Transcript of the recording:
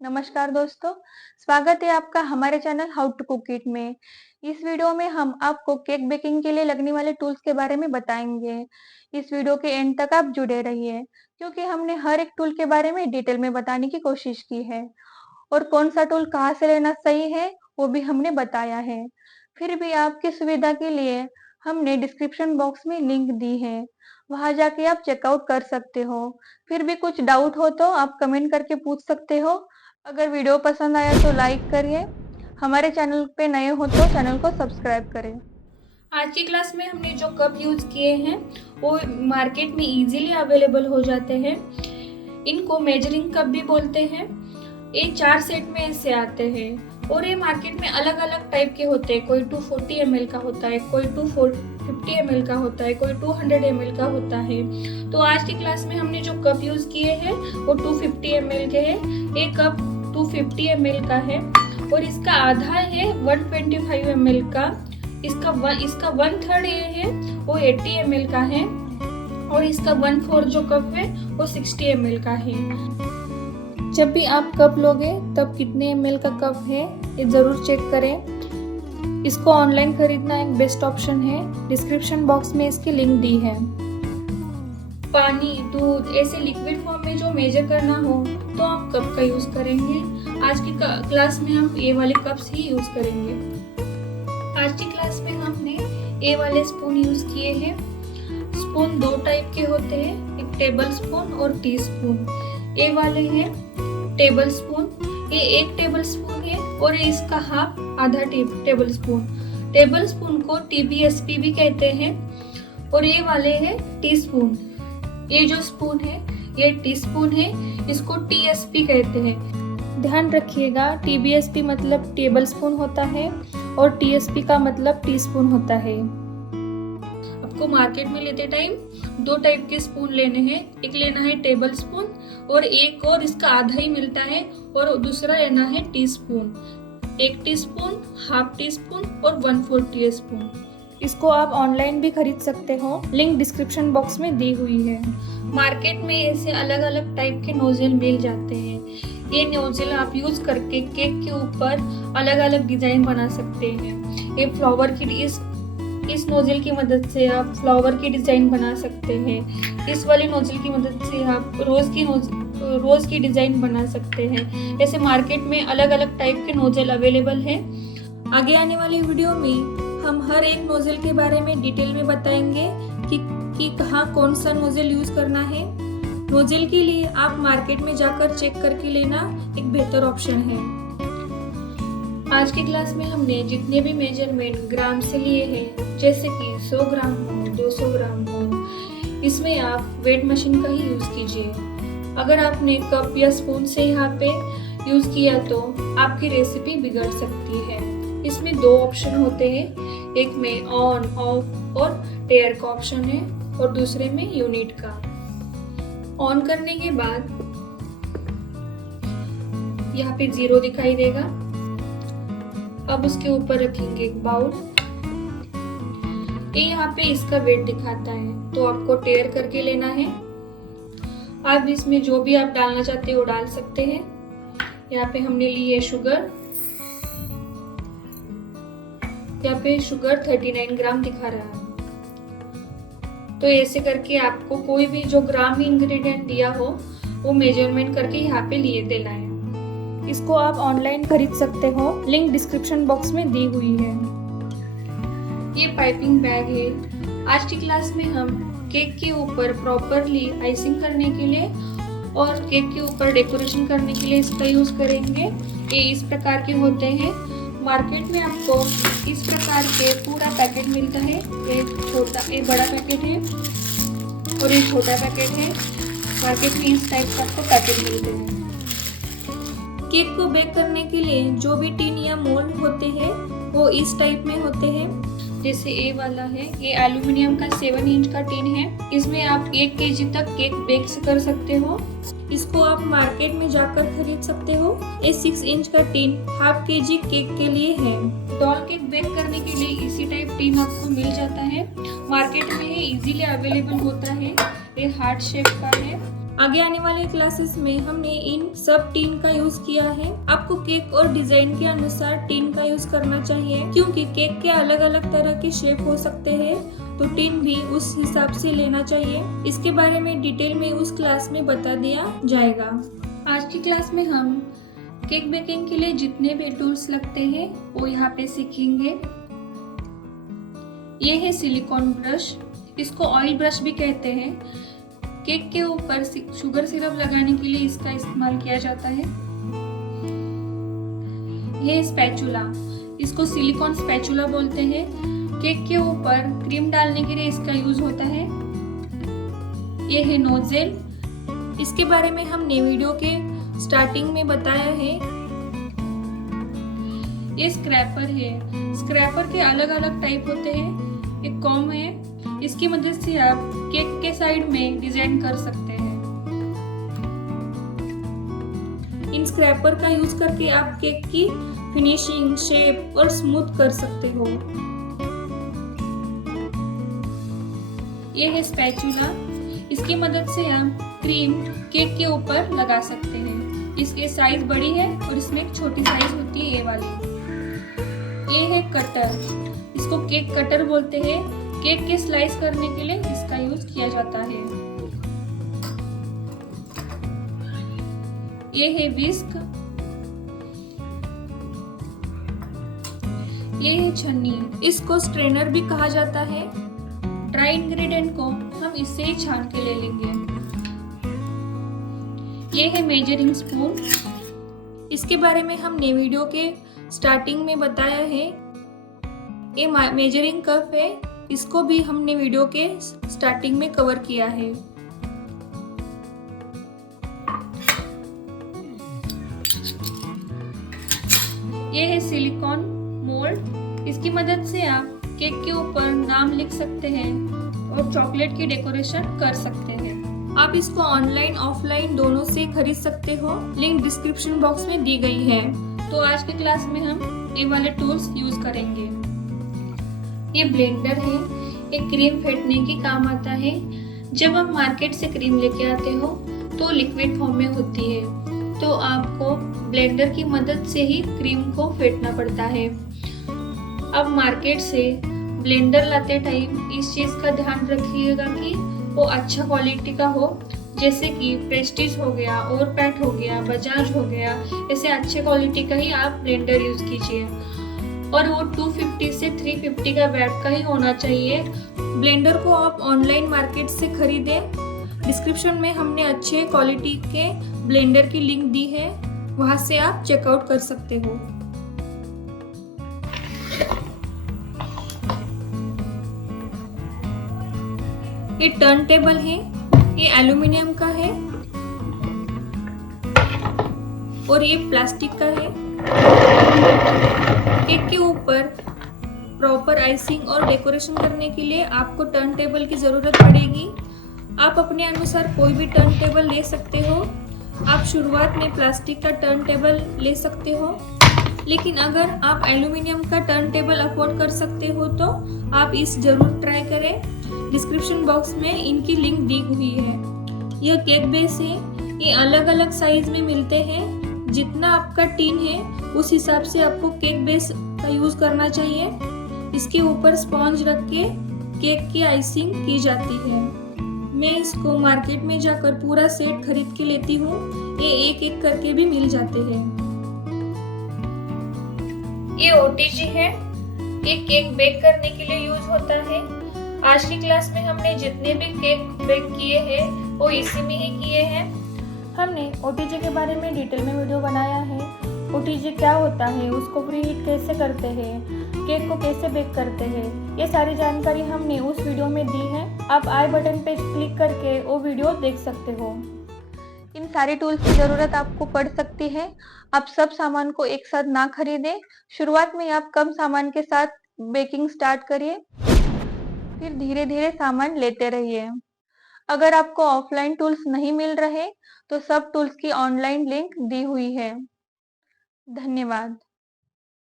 नमस्कार दोस्तों, स्वागत है आपका हमारे channel how to cook it में। इस वीडियो में हम आपको केक बेकिंग के लिए लगने वाले टूल्स के बारे में बताएंगे। इस वीडियो के एंड तक आप जुड़े रहिए क्योंकि हमने हर एक टूल के बारे में डिटेल में बताने की कोशिश की है और कौन सा टूल कहाँ से लेना सही है वो भी हमने बताया है। फिर भी आपकी सुविधा के लिए हमने डिस्क्रिप्शन बॉक्स में लिंक दी है, वहां जाके आप चेकआउट कर सकते हो। फिर भी कुछ डाउट हो तो आप कमेंट करके पूछ सकते हो। अगर वीडियो पसंद आया तो लाइक करिए, हमारे चैनल पे नए हो तो चैनल को सब्सक्राइब करें। आज की क्लास में हमने जो कप यूज किए हैं वो मार्केट में इजीली अवेलेबल हो जाते हैं। इनको मेजरिंग कप भी बोलते हैं। ये 4 सेट में ऐसे आते हैं और ये मार्केट में अलग अलग टाइप के होते हैं। कोई 240 ml का होता है, कोई 250 ml का होता है, कोई 200 ml का होता है। तो आज की क्लास में हमने जो कप यूज किए हैं वो 250 ml के हैं। एक कप 250 ml का है और इसका आधा है 125 ml का। इसका 1/3 ये है वो 80 ml का है और इसका 1/4 जो कप है वो 60 ml का है। जब भी आप कप लोगे तब कितने ml का कप है ये जरूर चेक करें। इसको ऑनलाइन खरीदना एक बेस्ट ऑप्शन है। डिस्क्रिप्शन बॉक्स में इसकी लिंक दी है। पानी, दूध ऐसे लिक्विड फॉर्म में जो मेजर करना हो तो आप कप का यूज करेंगे। आज की क्लास में हम ये वाले कप्स ही यूज करेंगे। आज की क्लास में हमने ये वाले स्पून यूज किए हैं। स्पून 2 टाइप के होते हैं, एक टेबल स्पून और टी स्पून। ये वाले हैं टेबल स्पून, ये 1 टेबल स्पून है और ये इसका हाफ आधा टेबल स्पून। टेबल स्पून को TBSP भी कहते हैं। और ये वाले है टी स्पून। ये जो स्पून है ये टी स्पून है, इसको TSP कहते हैं। ध्यान रखिएगा, TBSP मतलब टेबल स्पून होता है और TSP का मतलब टी स्पून होता है। आपको मार्केट में लेते टाइम 2 टाइप के स्पून लेने हैं। एक लेना है टेबल स्पून और एक और इसका आधा ही मिलता है और दूसरा लेना है tea spoon. 1 teaspoon, half tea spoon और 1/4 टी स्पून। इसको आप ऑनलाइन भी खरीद सकते हो, लिंक डिस्क्रिप्शन बॉक्स में दी हुई है। मार्केट में ऐसे अलग अलग टाइप के नोजल मिल जाते हैं। ये नोजल आप यूज करके केक के ऊपर अलग अलग डिजाइन बना सकते हैं। ये फ्लावर की इस नोजल की मदद से आप फ्लावर की डिजाइन बना सकते हैं। इस वाली नोजल की मदद से आप रोज की डिजाइन बना सकते हैं। ऐसे मार्केट में अलग अलग टाइप के नोजल अवेलेबल है। आगे आने वाली वीडियो में हम हर एक नोजल के बारे में डिटेल में बताएंगे कि कहाँ कौन सा नोजल यूज करना है। नोजल के लिए आप मार्केट में जाकर चेक करके लेना एक बेहतर ऑप्शन है। आज की क्लास में हमने जितने भी मेजरमेंट ग्राम से लिए हैं, जैसे कि 100 ग्राम हो, 200 ग्राम हो, इसमें आप वेट मशीन का ही यूज कीजिए। अगर आपने कप या स्पून से यहाँ पे यूज किया तो आपकी रेसिपी बिगड़ सकती है। इसमें 2 ऑप्शन होते हैं, एक में ऑन, ऑफ और टेयर का ऑप्शन है और दूसरे में यूनिट का। ऑन करने के बाद यहाँ पे 0 दिखाई देगा। अब उसके ऊपर रखेंगे एक बाउल। ये यहाँ पे इसका वेट दिखाता है तो आपको टेयर करके लेना है। आप इसमें जो भी आप डालना चाहते हो डाल सकते हैं। यहाँ पे हमने ली है शुगर। यहाँ पे शुगर 39 ग्राम दिखा रहा है। तो ऐसे करके आपको कोई भी जो ग्राम इंग्रेडिएंट दिया हो वो मेजरमेंट करके यहाँ पे लिए देना है। इसको आप ऑनलाइन खरीद सकते हो, लिंक डिस्क्रिप्शन बॉक्स में दी हुई है। ये पाइपिंग बैग है। आज की क्लास में हम केक के ऊपर प्रॉपरली आइसिंग करने के लिए और केक के ऊपर डेकोरेशन करने के लिए इसका यूज करेंगे। ये इस प्रकार के होते हैं। मार्केट में आपको इस प्रकार के पूरा पैकेट मिलता है। एक बड़ा पैकेट है और एक छोटा पैकेट है। मार्केट में इस टाइप का आपको पैकेट मिलते हैं। केक को बेक करने के लिए जो भी टिन या मोल्ड होते हैं वो इस टाइप में होते हैं। जैसे ये वाला है, ये एल्यूमिनियम का 7 इंच का टिन है। इसमें आप 1 केजी तक केक बेक कर सकते हो। इसको आप मार्केट में जाकर खरीद सकते हो। ये 6 इंच का टिन हाफ केजी केक के लिए है। डॉल केक बेक करने के लिए इसी टाइप टिन आपको मिल जाता है। मार्केट में ये इजीली अवेलेबल होता है। ये हार्ट शेप का है आगे आने वाले क्लासेस में हमने इन सब टिन का यूज किया है। आपको केक और डिजाइन के अनुसार टिन का यूज करना चाहिए, क्योंकि केक के अलग अलग तरह के शेप हो सकते हैं, तो टिन भी उस हिसाब से लेना चाहिए। इसके बारे में डिटेल में उस क्लास में बता दिया जाएगा। आज की क्लास में हम केक बेकिंग के लिए जितने भी टूल्स लगते हैं वो यहाँ पे सीखेंगे। ये है सिलिकॉन ब्रश, इसको ऑयल ब्रश भी कहते हैं। केक के ऊपर शुगर सिरप लगाने के लिए इसका इस्तेमाल किया जाता है। ये स्पैचुला, इसको सिलिकॉन स्पैचुला बोलते हैं। केक के ऊपर क्रीम डालने के लिए इसका यूज होता है। ये है नोजल, इसके बारे में हमने वीडियो के स्टार्टिंग में बताया है। ये स्क्रैपर है, स्क्रैपर के अलग अलग टाइप होते हैं। एक कॉम है, इसकी मदद से आप केक के साइड में डिजाइन कर सकते हैं। इन स्क्रैपर का यूज करके आप केक की फिनिशिंग, शेप और स्मूथ कर सकते हो। ये है स्पैचुला, इसकी मदद से आप क्रीम केक के ऊपर लगा सकते हैं। इसकी साइज बड़ी है और इसमें एक छोटी साइज होती है, ये वाली। ये है कटर, इसको केक कटर बोलते हैं। केक के स्लाइस करने के लिए इसका यूज किया जाता है। ये है विस्क, ये है छन्नी, इसको स्ट्रेनर भी कहा जाता है। ड्राई इंग्रेडिएंट को हम इससे ही छान के ले लेंगे। ये है मेजरिंग स्पून, इसके बारे में हमने वीडियो के स्टार्टिंग में बताया है। ये मेजरिंग कप है, इसको भी हमने वीडियो के स्टार्टिंग में कवर किया है। ये है सिलिकॉन मोल्ड, इसकी मदद से आप केक के ऊपर नाम लिख सकते हैं और चॉकलेट की डेकोरेशन कर सकते हैं। आप इसको ऑनलाइन ऑफलाइन दोनों से खरीद सकते हो, लिंक डिस्क्रिप्शन बॉक्स में दी गई है। तो आज के क्लास में हम ये वाले टूल्स यूज करेंगे। ये ब्लेंडर है, ये क्रीम फेंटने के काम आता है। जब आप मार्केट से क्रीम लेके आते हो तो लिक्विड फॉर्म में होती है, तो आपको ब्लेंडर की मदद से ही क्रीम को फेंटना पड़ता है। अब मार्केट से ब्लेंडर लाते टाइम इस चीज का ध्यान रखिएगा कि वो अच्छा क्वालिटी का हो, जैसे कि प्रेस्टीज हो गया, ओरपैट हो गया, बजाज हो गया। ऐसे अच्छे क्वालिटी का ही आप ब्लेंडर यूज कीजिए, और वो 250 से 350 का वैट का ही होना चाहिए। ब्लेंडर को आप ऑनलाइन मार्केट से खरीदें, डिस्क्रिप्शन में हमने अच्छे क्वालिटी के ब्लेंडर की लिंक दी है, वहां से आप चेकआउट कर सकते हो। ये टर्न टेबल है, ये एल्यूमिनियम का है और ये प्लास्टिक का है। केक के ऊपर प्रॉपर आइसिंग और डेकोरेशन करने के लिए आपको टर्न टेबल की जरूरत पड़ेगी। आप अपने अनुसार कोई भी टर्न टेबल ले सकते हो। आप शुरुआत में प्लास्टिक का टर्न टेबल ले सकते हो, लेकिन अगर आप एल्यूमिनियम का टर्न टेबल अफोर्ड कर सकते हो तो आप इस जरूर ट्राई करें। डिस्क्रिप्शन बॉक्स में इनकी लिंक दी हुई है। यह केक बेस है, ये अलग अलग साइज में मिलते हैं। जितना आपका टिन है उस हिसाब से आपको केक बेस का यूज करना चाहिए। इसके ऊपर स्पॉन्ज रख के केक की आइसिंग की जाती है। मैं इसको मार्केट में जाकर पूरा सेट खरीद के लेती हूँ, ये एक एक करके भी मिल जाते हैं। ये OTG है, ये केक बेक करने के लिए यूज होता है। आज की क्लास में हमने जितने भी केक बेक किए हैं वो इसी में ही किए हैं। हमने OTG के बारे में डिटेल में वीडियो बनाया है। OTG क्या होता है, उसको प्री हीट कैसे करते हैं, केक को कैसे बेक करते हैं, ये सारी जानकारी हमने उस वीडियो में दी है। आप आई बटन पे क्लिक करके वो वीडियो देख सकते हो। इन सारे टूल्स की ज़रूरत आपको पड़ सकती है। आप सब सामान को एक साथ ना खरीदें। शुरुआत में आप कम सामान के साथ बेकिंग स्टार्ट करिए, फिर धीरे धीरे सामान लेते रहिए। अगर आपको ऑफलाइन टूल्स नहीं मिल रहे तो सब टूल्स की ऑनलाइन लिंक दी हुई है। धन्यवाद।